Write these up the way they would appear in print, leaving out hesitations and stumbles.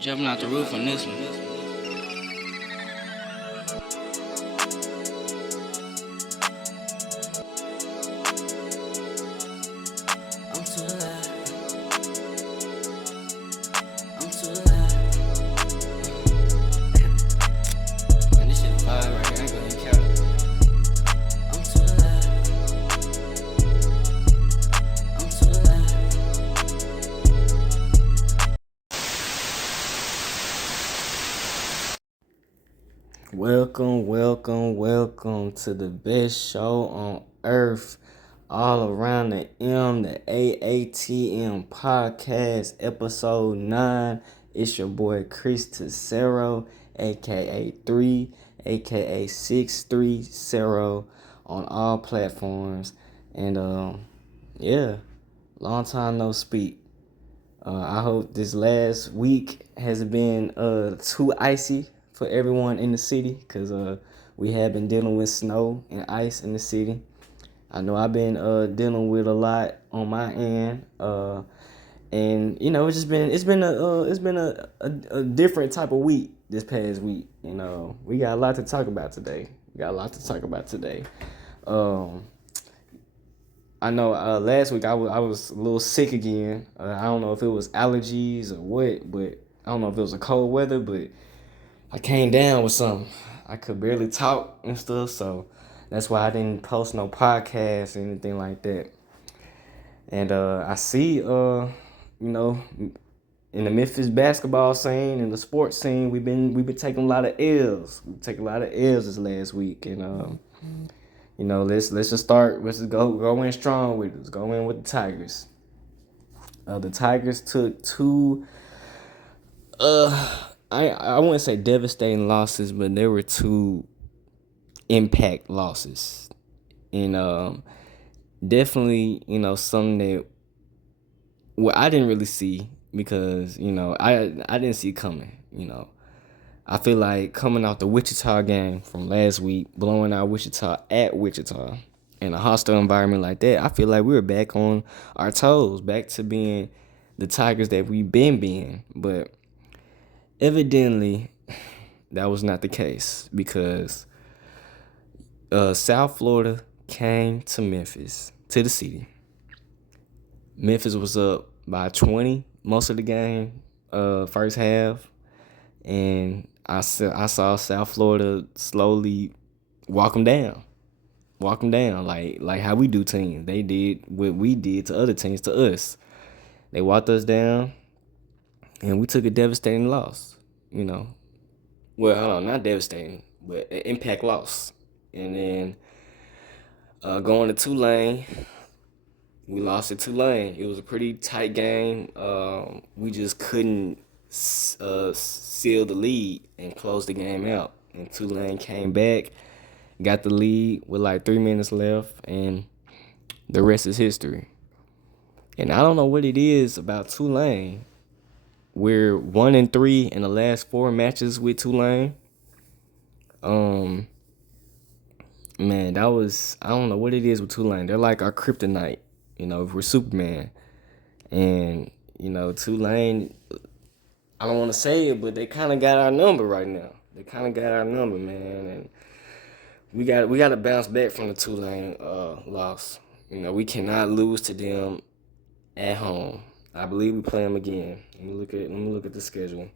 Jumping out the roof on this one. I'm too alive. I'm too alive. Man, this shit a vibe right here. I ain't gonna even count it. I'm too alive. I'm too alive. Welcome to the best show on earth, all around the AATM podcast, episode 9. It's your boy Chris Tessero, aka 3, aka 630 on all platforms. And yeah, long time no speak. I hope this last week has been too icy for everyone in the city, because we have been dealing with snow and ice in the city. I know I've been dealing with a lot on my end, and it's been a different type of week this past week. We got a lot to talk about today. I know last week I was a little sick again. I don't know if it was allergies or what, but I don't know if it was a cold weather, but I came down with something. I could barely talk and stuff, so that's why I didn't post no podcast or anything like that. And I see, in the Memphis basketball scene and the sports scene, we've been taking a lot of L's. We take a lot of L's this last week, and let's just start. Let's just go in strong with it. Let's go in with the Tigers. The Tigers took two. I wouldn't say devastating losses, but there were two impact losses, and definitely something that I didn't really see, because I didn't see it coming. I feel like coming off the Wichita game from last week, blowing out Wichita at Wichita in a hostile environment like that, I feel like we were back on our toes, back to being the Tigers that we've been being. But evidently, that was not the case, because South Florida came to Memphis, to the city. Memphis was up by 20 most of the game, first half, and I saw South Florida slowly walk them down, like how we do teams. They did what we did to other teams to us. They walked us down, and we took a devastating loss. Well, hold on, not devastating, but an impact loss. And then going to Tulane, we lost to Tulane. It was a pretty tight game. We just couldn't seal the lead and close the game out. And Tulane came back, got the lead with like 3 minutes left, and the rest is history. And I don't know what it is about Tulane. We're 1-3 in the last 4 matches with Tulane. Man, I don't know what it is with Tulane. They're like our kryptonite. If we're Superman. And, Tulane, I don't want to say it, but they kind of got our number right now. They kind of got our number, man. And we got to bounce back from the Tulane loss. We cannot lose to them at home. I believe we play them again. Let me look at the schedule.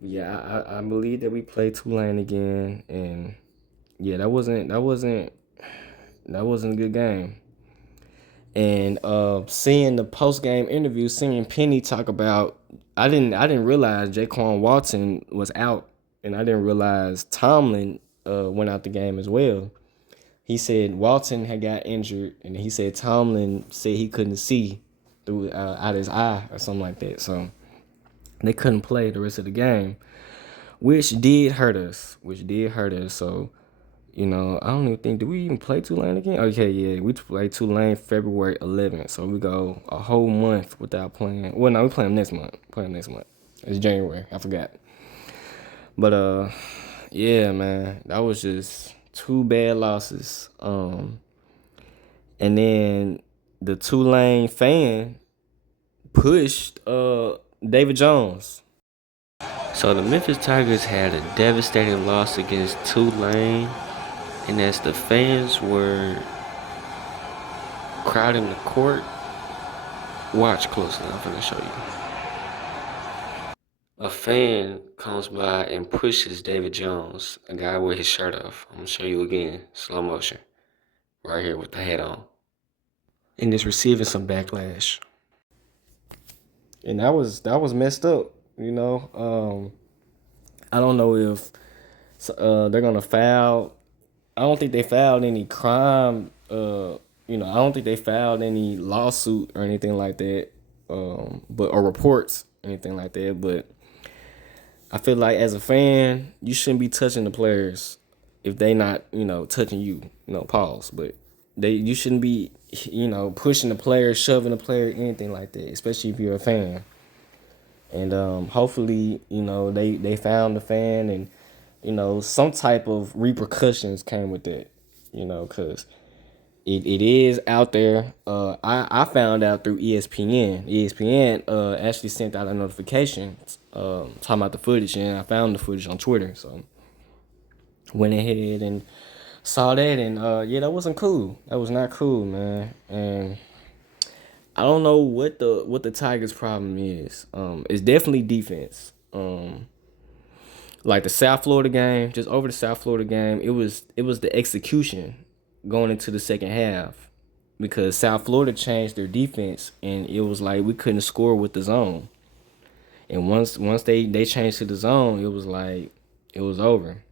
But yeah, I believe that we play Tulane again, and yeah, that wasn't a good game. And seeing the post game interview, seeing Penny talk about, I didn't realize Jaquan Walton was out, and I didn't realize Tomlin went out the game as well. He said Walton had got injured, and he said Tomlin said he couldn't see through out his eye or something like that. So they couldn't play the rest of the game, which did hurt us. So, I don't even think, did we even play Tulane again? Okay, yeah, we play Tulane February 11th. So we go a whole month without playing. Well, no, we play them next month. It's January. I forgot. But yeah, man, that was just 2 bad losses. And then the Tulane fan pushed David Jones. So the Memphis Tigers had a devastating loss against Tulane, and as the fans were crowding the court, watch closely. I'm gonna show you. A fan comes by and pushes David Jones, a guy with his shirt off. I'm gonna show you again, slow motion, right here with the hat on, and it's receiving some backlash. And that was messed up. I don't know if they're gonna foul. I don't think they filed any crime. I don't think they filed any lawsuit or anything like that. But or reports anything like that. But I feel like as a fan, you shouldn't be touching the players if they not touching you. Pause. But you shouldn't be pushing the players, shoving the player, anything like that. Especially if you're a fan. And hopefully, they found the fan and some type of repercussions came with that, because it is out there. I found out through ESPN. ESPN actually sent out a notification talking about the footage, and I found the footage on Twitter. So went ahead and saw that, and yeah, that wasn't cool. That was not cool, man. And I don't know what the Tigers' problem is. It's definitely defense. Like the South Florida game, just over the South Florida game, it was the execution going into the second half because South Florida changed their defense and it was like we couldn't score with the zone. And once they changed to the zone, it was like it was over.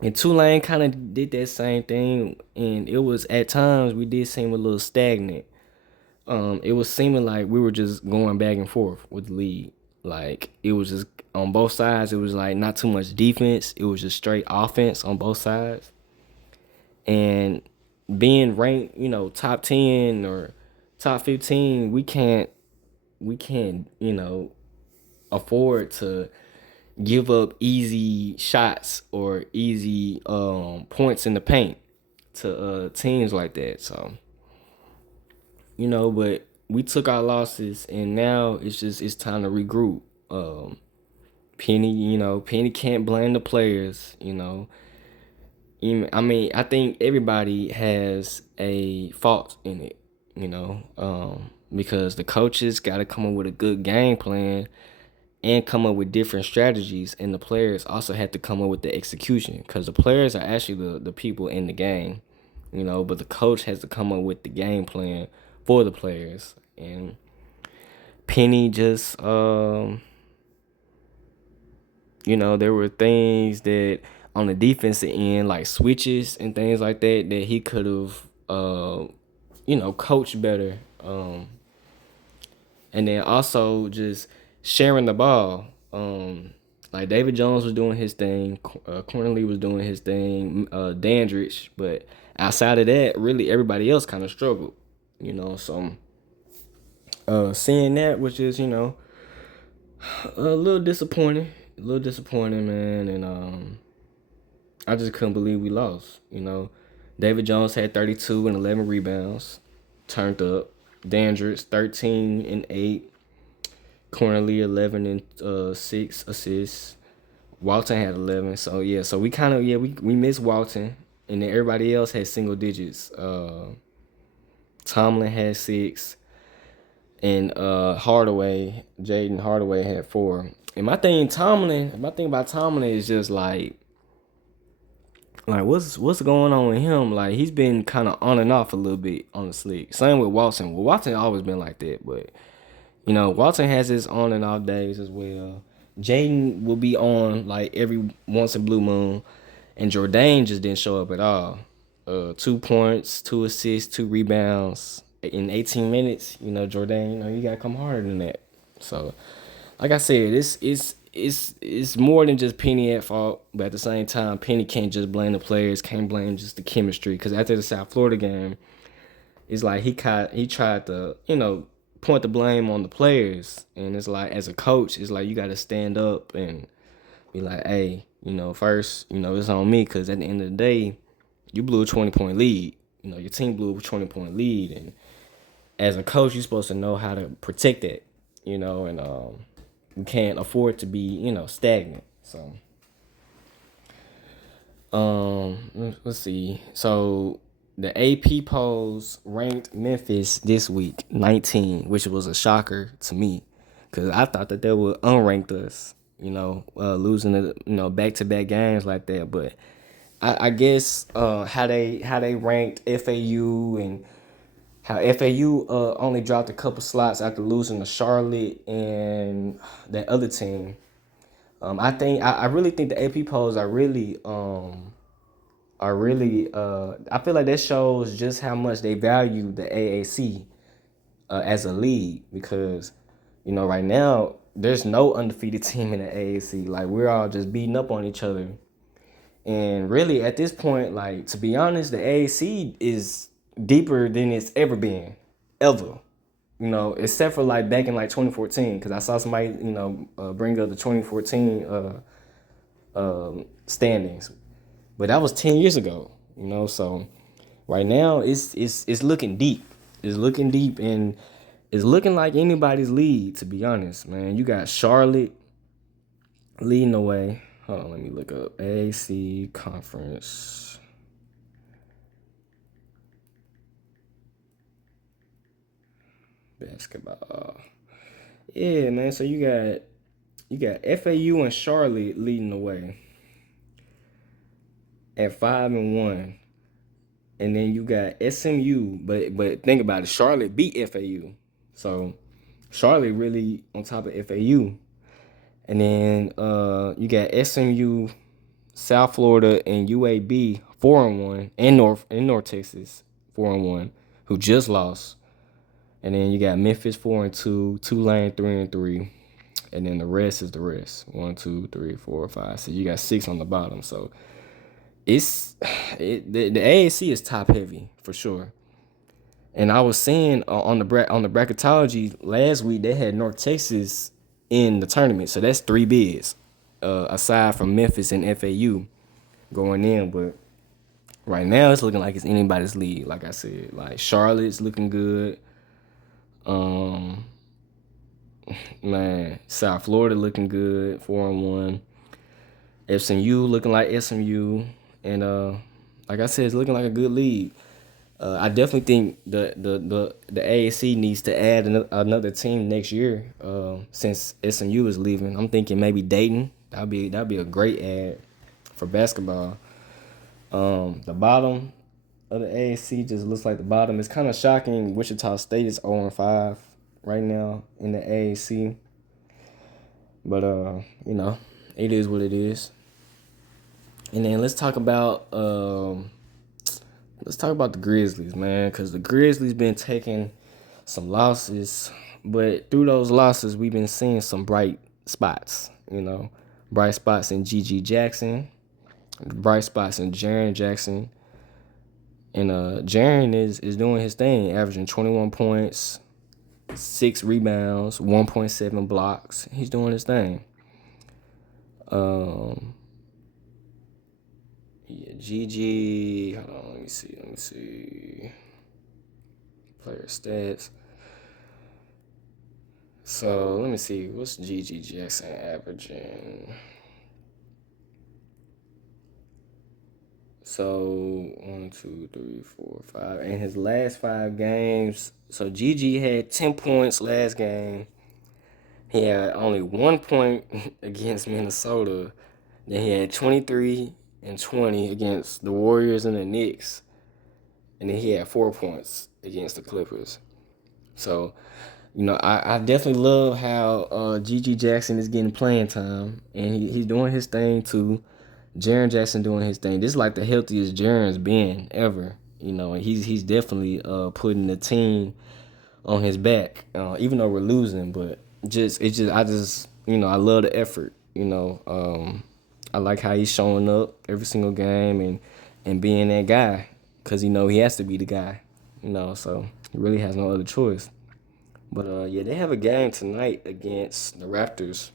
And Tulane kind of did that same thing, and it was at times we did seem a little stagnant. It was seeming like we were just going back and forth with the lead. Like it was just on both sides. It was like not too much defense. It was just straight offense on both sides. And being ranked, top 10 or top 15, we can't, afford to give up easy shots or easy points in the paint to teams like that. So, but we took our losses and now it's time to regroup. Penny can't blame the players, I think everybody has a fault in it, because the coaches got to come up with a good game plan and come up with different strategies, and the players also have to come up with the execution because the players are actually the people in the game, but the coach has to come up with the game plan for the players. And Penny just, there were things that on the defensive end, like switches and things like that, that he could have, coached better. And then also just sharing the ball. Like David Jones was doing his thing, Cornely was doing his thing, Dandridge, but outside of that, really everybody else kind of struggled, So seeing that was just, a little disappointing, man, and I just couldn't believe we lost. David Jones had 32 and 11 rebounds, turned up. Dandridge 13 and 8. Cornely 11 and 6 assists. Walton had 11. So yeah, so we kind of we missed Walton, and then everybody else had single digits. Tomlin had 6, and Jaden Hardaway had 4. And my thing about Tomlin is just like what's going on with him? Like he's been kind of on and off a little bit on the slick. Same with Walton. Well, Walton always been like that, but Walton has his on and off days as well. Jaden will be on like every once in blue moon, and Jordan just didn't show up at all. 2 points, 2 assists, 2 rebounds in 18 minutes. Jordan, you gotta come harder than that. So, like I said, it's more than just Penny at fault, but at the same time, Penny can't just blame the players, can't blame just the chemistry. Because after the South Florida game, it's like he tried to point the blame on the players, and it's like as a coach, it's like you got to stand up and be like, hey, first, it's on me, because at the end of the day, you blew a 20-point lead. Your team blew a 20-point lead, and as a coach, you're supposed to know how to protect that. And we can't afford to be, stagnant. So, let's see. So the AP polls ranked Memphis this week 19, which was a shocker to me, because I thought that they would unrank us. Losing the back to back games like that. But I guess how they ranked FAU, and how FAU only dropped a couple slots after losing to Charlotte and that other team. I really think the AP polls are really I feel like that shows just how much they value the AAC as a league, because right now there's no undefeated team in the AAC. Like, we're all just beating up on each other. And really, at this point, like, to be honest, the AAC is deeper than it's ever been, ever. Except for like back in like 2014, because I saw somebody bring up the 2014 standings, but that was 10 years ago. So right now it's looking deep. It's looking deep, and it's looking like anybody's lead. To be honest, man, you got Charlotte leading the way. Hold on, let me look up AAC conference. Basketball. Yeah, man. So you got FAU and Charlotte leading the way at 5-1, and then you got SMU. But think about it. Charlotte beat FAU, so Charlotte really on top of FAU. And then you got SMU, South Florida, and UAB 4-1, and North Texas 4-1, who just lost. And then you got Memphis 4-2, Tulane 3-3, and then the rest is the rest. 1, 2, 3, 4, 5. So you got 6 on the bottom. So the AAC is top heavy for sure. And I was saying on the bracketology last week, they had North Texas in the tournament, so that's 3 bids, aside from Memphis and FAU going in. But right now, it's looking like it's anybody's league. Like I said, like Charlotte's looking good. Man, South Florida looking good, 4-1. SMU looking like SMU, and like I said, it's looking like a good league. I definitely think the AAC needs to add another team next year. Since SMU is leaving, I'm thinking maybe Dayton. That'd be a great add for basketball. The bottom of the AAC just looks like the bottom. It's kind of shocking. Wichita State is 0-5 right now in the AAC, but it is what it is. And then let's talk about the Grizzlies, man, because the Grizzlies been taking some losses, but through those losses, we've been seeing some bright spots. Bright spots in G.G. Jackson, bright spots in Jaren Jackson, and Jaren is doing his thing, averaging 21 points, 6 rebounds, 1.7 blocks. He's doing his thing. Yeah, GG. Hold on, let me see. Player stats. So let me see. What's GG Jackson averaging? So 1, 2, 3, 4, 5. In his last 5 games, so GG had 10 points last game. He had only 1 point against Minnesota. Then he had 23 and 20 against the Warriors and the Knicks. And then he had 4 points against the Clippers. So, I definitely love how G.G. Jackson is getting playing time. And he's doing his thing too. Jaren Jackson doing his thing. This is like the healthiest Jaren's been ever. And he's definitely putting the team on his back. Even though we're losing, but I love the effort. I like how he's showing up every single game and being that guy, because he has to be the guy. So he really has no other choice. But yeah, they have a game tonight against the Raptors,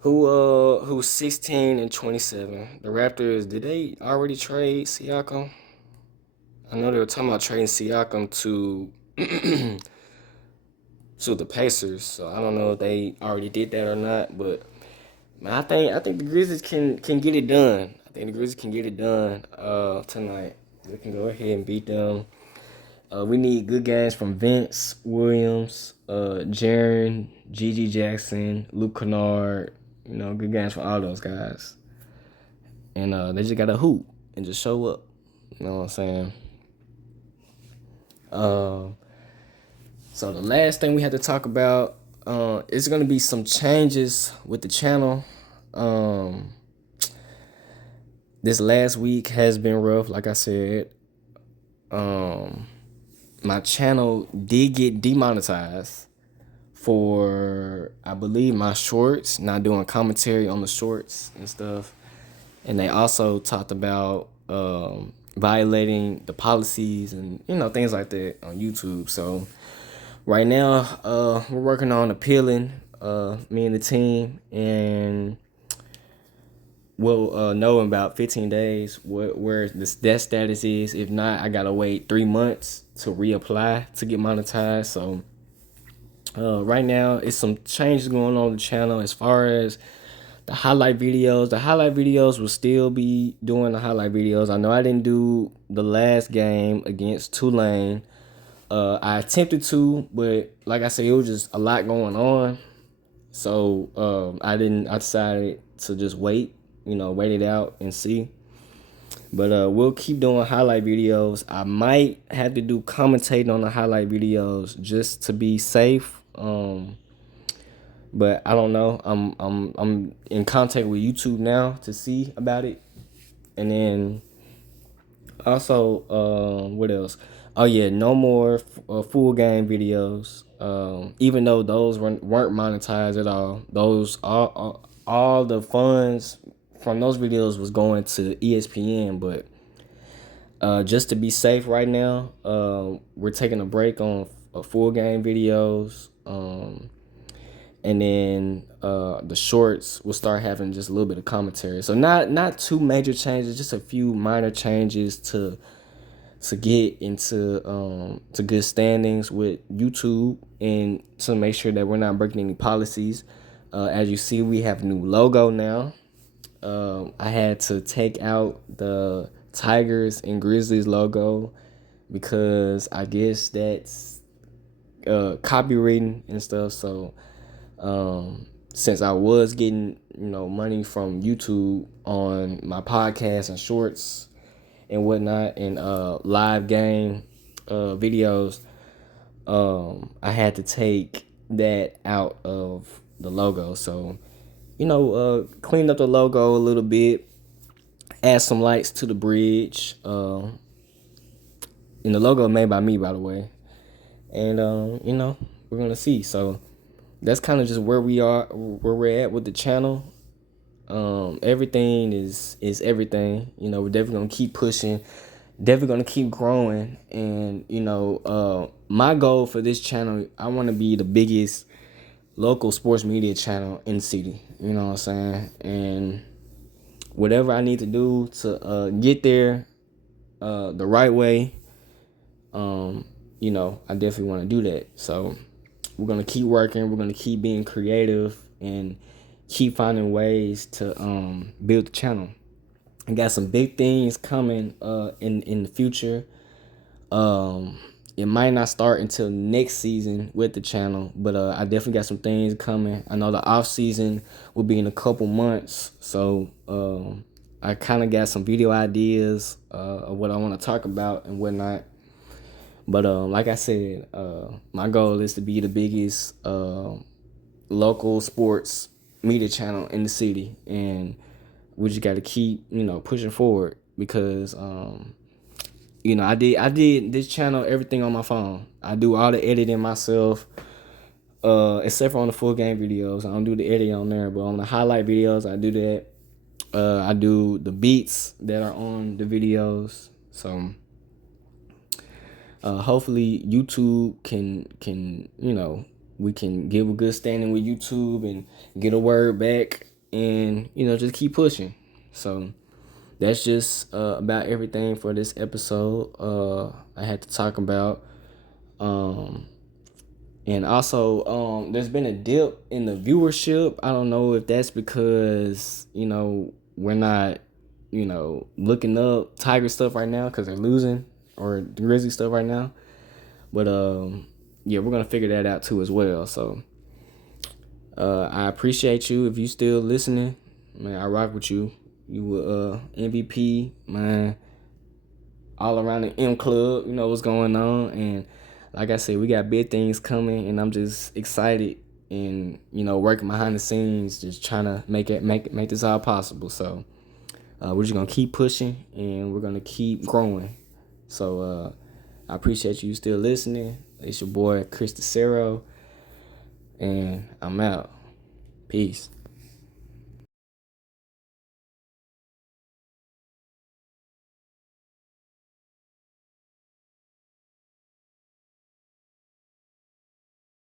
who's 16 and 27. The Raptors, did they already trade Siakam? I know they were talking about trading Siakam to to the Pacers. So I don't know if they already did that or not, but man, I think the Grizzlies can get it done. I think the Grizzlies can get it done tonight. They can go ahead and beat them. We need good games from Vince Williams, Jaren, Gigi Jackson, Luke Kennard. Good games from all those guys. And they just gotta hoop and just show up. You know what I'm saying? Uh, so the last thing we had to talk about is gonna be some changes with the channel. This last week has been rough, like I said. My channel did get demonetized for, I believe, my shorts, not doing commentary on the shorts and stuff. And they also talked about violating the policies and things like that on YouTube. So right now, we're working on appealing, me and the team, and we'll know in about 15 days where that status is. If not, I gotta wait 3 months to reapply to get monetized. So right now, it's some changes going on the channel as far as the highlight videos. The highlight videos will still be doing the highlight videos. I know I didn't do the last game against Tulane. I attempted to, but like I said, it was just a lot going on. So I decided to just wait it out and see. But we'll keep doing highlight videos. I might have to do commentating on the highlight videos just to be safe. But I don't know. I'm in contact with YouTube now to see about it. And then also, what else? Oh yeah, no more full game videos. Even though those weren't monetized at all. Those all the funds from those videos was going to ESPN. But just to be safe right now, we're taking a break on full game videos. And then the shorts will start having just a little bit of commentary. So not too major changes, just a few minor changes to get into to good standings with YouTube and to make sure that we're not breaking any policies. As you see, we have a new logo now. I had to take out the Tigers and Grizzlies logo because I guess that's copywritten and stuff. So since I was getting money from YouTube on my podcast and shorts and whatnot and live game videos, I had to take that out of the logo. So cleaned up the logo a little bit, add some lights to the bridge, and the logo made by me, by the way. And we're gonna see. So that's kind of just where we're at with the channel. Everything is everything. We're definitely gonna keep pushing, definitely gonna keep growing. And my goal for this channel, I want to be the biggest local sports media channel in the city. You know what I'm saying? And whatever I need to do to get there the right way, I definitely want to do that. So we're going to keep working. We're going to keep being creative and keep finding ways to build the channel. I got some big things coming in the future. It might not start until next season with the channel, but I definitely got some things coming. I know the off season will be in a couple months, so I kind of got some video ideas of what I want to talk about and whatnot. But like I said, my goal is to be the biggest local sports media channel in the city, and we just got to keep pushing forward because I did this channel everything on my phone. I do all the editing myself, except for on the full game videos. I don't do the editing on there, but on the highlight videos, I do that. I do the beats that are on the videos. So hopefully YouTube can we can give a good standing with YouTube and get a word back and just keep pushing. So that's just about everything for this episode I had to talk about. And also, there's been a dip in the viewership. I don't know if that's because, we're not, looking up Tiger stuff right now because they're losing, or the Grizzly stuff right now. But yeah, we're gonna figure that out too as well. So I appreciate you if you still listening, man. I rock with you. You were MVP, man. All around the M Club, you know what's going on, and like I said, we got big things coming, and I'm just excited and working behind the scenes, just trying to make this all possible. So we're just gonna keep pushing, and we're gonna keep growing. So I appreciate you still listening. It's your boy Chris DeCero, and I'm out. Peace.